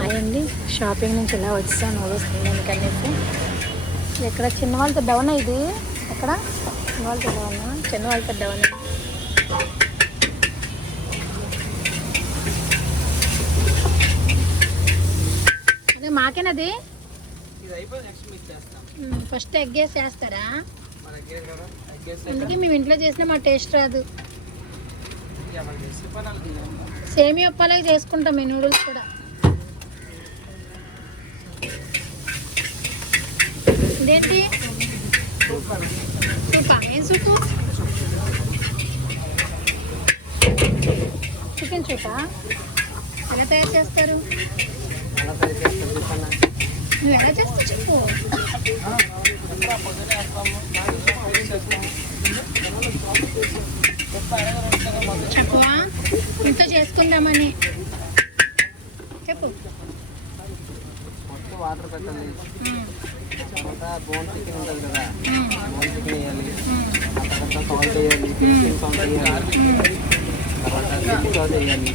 అయ్యండి షాపింగ్ నుంచి ఇలా వచ్చాను నూడిల్స్ తినడానికనేసి. ఎక్కడ చిన్న వాళ్ళతో డౌన్ ఇది ఎక్కడ చిన్న వాళ్ళతో డౌన్ చిన్న వాళ్ళతో డౌన్ అదే మాకేనది ఫస్ట్ ఎగ్ వేసి చేస్తారా? అందుకే మేము ఇంట్లో చేసినా మా టేస్ట్ రాదు. సేమియా ఉప్పాలకి చేసుకుంటాం ఈ నూడిల్స్ కూడా. ఇదేంటి సూపా? ఏం సూపు? చికెన్ సూపా? ఎలా తయారు చేస్తారు? నువ్వు ఎలా చేస్తావు చెప్పు. చెప్పవా ఇంట్లో చేసుకుందామని చెప్పు. వాటర్ పెట్టాలి, తర్వాత బోన్ చికెన్ ఉంటుంది కదా, బోన్ చికెన్ వేయాలి, తర్వాత సాల్ట్ వేయాలి, సాల్ట్ వేయాలి, తర్వాత చిల్లీ సాస్ వేయాలి,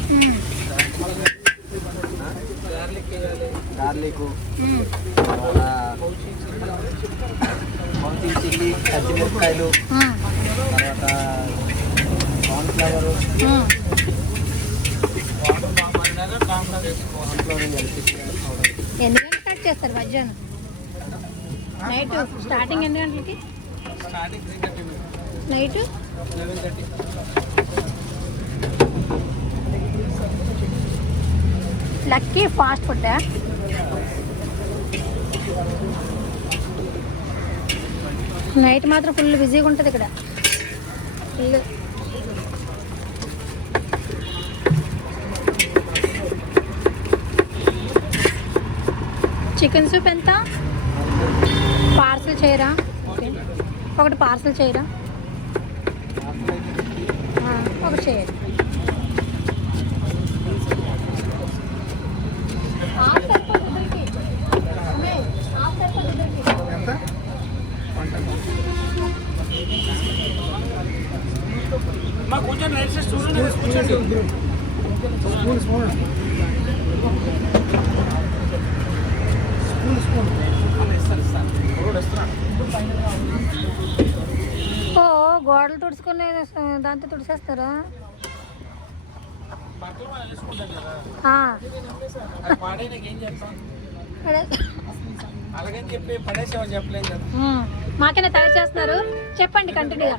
గార్లిక్ వేయాలి, గార్లిక్, తర్వాత ఆనియన్, చిల్లీ, పచ్చిమిరపకాయలు, తర్వాత కార్న్ఫ్లవర్, ఎన్ని గంటలు స్టార్ట్ చేస్తారు మధ్యాహ్నం? నైట్ స్టార్టింగ్ ఎన్ని గంటలకి? Night 11:30. Lucky fast food. Night మాత్రం ఫుల్ బిజీగా ఉంటుంది ఇక్కడ. ఫుల్ చికెన్ సూప్ ఎంత? పార్సల్ చేయరా? ఒకటి పార్సల్ చేయరా? ఒకటి చేయరు. ఓ గోడలు తుడుచుకునే దాంతో తుడిచేస్తారా? మాకైనా తయారు చేస్తున్నారు. చెప్పండి కంటిన్యూగా.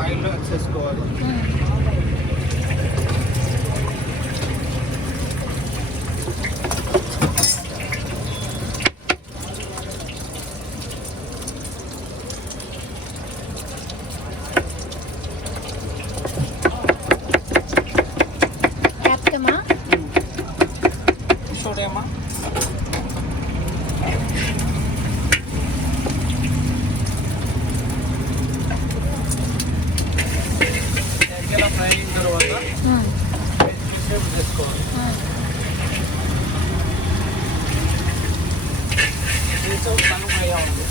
ఆయిల్లో చేసుకోవాలి. క్యాప్సికమా? సోడియమా? ఫ్రై అయిన తర్వాత చేసుకోవాలి. సగం ఫ్రై అవ్వాలి.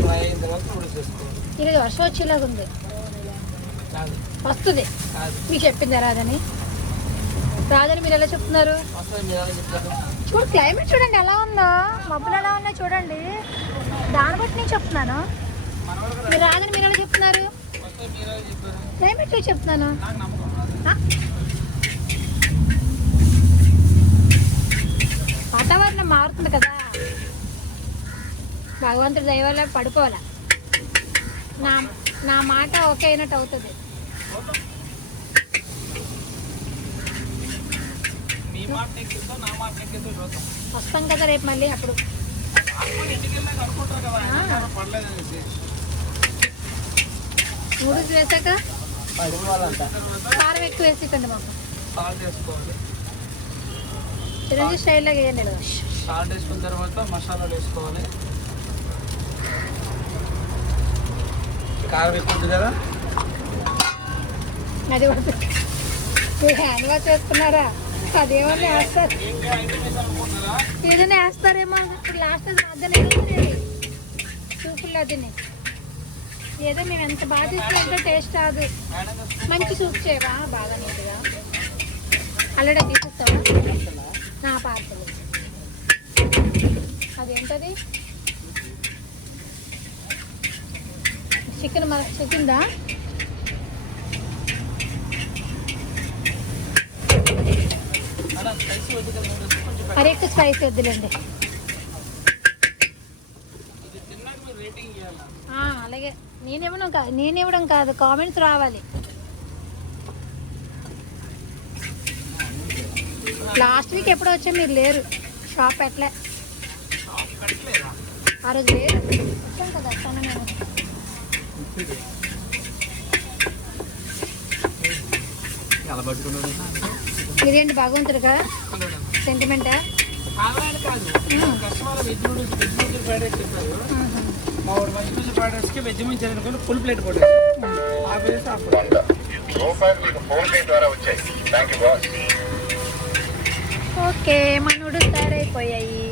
ఫ్రై అయిన తర్వాత నూడిల్స్ చేసుకోవాలి. ఇది వర్షం వచ్చేలాగా ఉంది. వస్తుంది మీకు చెప్పింది రాదని. రాదని మీరు ఎలా చెప్తున్నారు? చూడు క్లైమేట్ చూడండి ఎలా ఉందో, మబ్బులు ఎలా ఉన్నాయో చూడండి. దాన్ని బట్టి నేను చెప్తున్నాను. మీరు రాదని మీరు ఎలా చెప్తున్నారు? క్లైమేట్ చూసి చెప్తున్నాను. వాతావరణం మారుతుంది కదా, భగవంతుడి దయ వల్ల పడిపోవాలా. నా మాట ఓకే అయినట్టు అవుతుంది. వస్తాం కదా రేపు మళ్ళీ. అప్పుడు నూడిల్స్ వేసాక పడిపోవాలంట. కారం ఎక్కువ వేసికండి మాకు. సాల్ట్ వేసుకోవాలి. చిరంజీవి స్టైల్లో వేయండి. సాల్ట్ వేసుకున్న తర్వాత మసాలాలు వేసుకోవాలి. కారం ఎక్కువ ఉంది కదా, అది మీరు హ్యాండ్ వాష్ చేసుకున్నారా? అదేమన్నా వేస్తారు, ఏదైనా వేస్తారేమో. ఇప్పుడు లాస్ట్ అది మధ్యలో సూపుల్లో తిని ఏదో మేము ఎంత బాగా తీసుకుంటే టేస్ట్ రాదు. మంచి సూప్ చేయవా బాగా నీట్గా. అల్లడే తీసిస్తావా నా పార్సల్? అదేంటది చికెన్దా? కరెక్ట్ స్పైసీ వద్దులేండి. అలాగే నేనివ్వడం కాదు, కామెంట్స్ రావాలి. లాస్ట్ వీక్ ఎప్పుడో వచ్చా, మీరు లేరు, షాప్ పెట్టలే. ఆ రోజు లేరు, వచ్చాను కదా వస్తాను నేను. ఇదేంటి భగవంతుడిగా సెంటిమెంటా? ఫుల్ ప్లేట్ ఓకే, మన నూడిల్స్ తయారైపోయాయి.